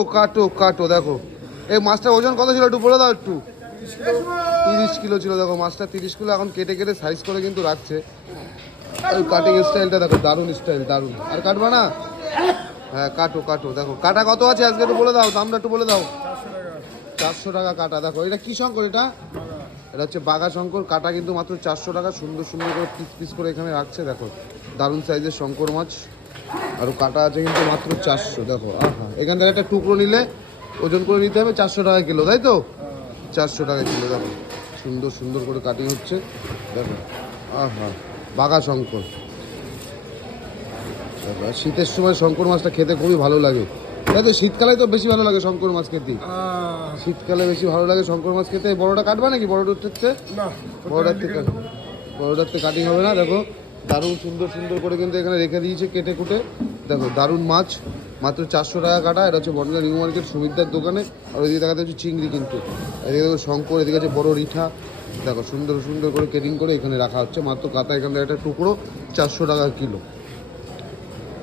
ও কাটো কাটো দেখো এই মাছটার ওজন কত ছিল একটু বলে দাও একটু। 30 কিলো ছিল দেখো মাছটা, 30 কিলো। এখন কেটে কেটে সাইজ করে কিন্তু রাখছে। ওই কাটিং স্টাইলটা দেখো, দারুণ স্টাইল, দারুণ। আর কাটবা না? হ্যাঁ কাটো কাটো দেখো। কাটা কত আছে আজকে একটু বলে দাও, দামটা একটু বলে দাও। 400 টাকা কাটা। দেখো এটা কি শঙ্কর? এটা এটা হচ্ছে বাঘা শঙ্কর। কাটা কিন্তু মাত্র 400 টাকা। সুন্দর সুন্দর করে পিস পিস করে এখানে রাখছে দেখো, দারুণ সাইজের শঙ্কর মাছ। আর কাটা আছে কিন্তু মাত্র 400। দেখো আহা, এখান থেকে একটা টুকরো নিলে ওজন করে নিতে হবে 400 টাকা কিলো, তাই তো? 400 টাকা কিলো। দেখো সুন্দর সুন্দর করে কাটিং হচ্ছে দেখো। আহা, বাঘা শঙ্কর। দেখো শীতের সময় শঙ্কর মাছটা খেতে খুবই ভালো লাগে, তাই তো? শীতকালে তো বেশি ভালো লাগে শঙ্কর মাছ খেতে, শীতকালে বেশি ভালো লাগে শঙ্কর মাছ খেতে। বড়টা কাটবা নাকি? বড়টা হচ্ছে না, বড়টার থেকে কাটিং হবে না। দেখো দারুণ সুন্দর সুন্দর করে কিন্তু এখানে রেখে দিয়েছে কেটে কুটে। দেখো দারুণ মাছ, মাত্র 400 টাকা কাটা। এটা হচ্ছে বনগাঁ নিউ মার্কেট সুমিতদার দোকানে। আর ওইদিকে দেখাতে হচ্ছে চিংড়ি কিন্তু, এদিকে দেখো শঙ্কর, এদিকে আছে বড় রিঠা। দেখো সুন্দর সুন্দর করে কেটিং করে এখানে রাখা হচ্ছে। মাত্র কাটা এখান থেকে একটা টুকরো 400 টাকা কিলো।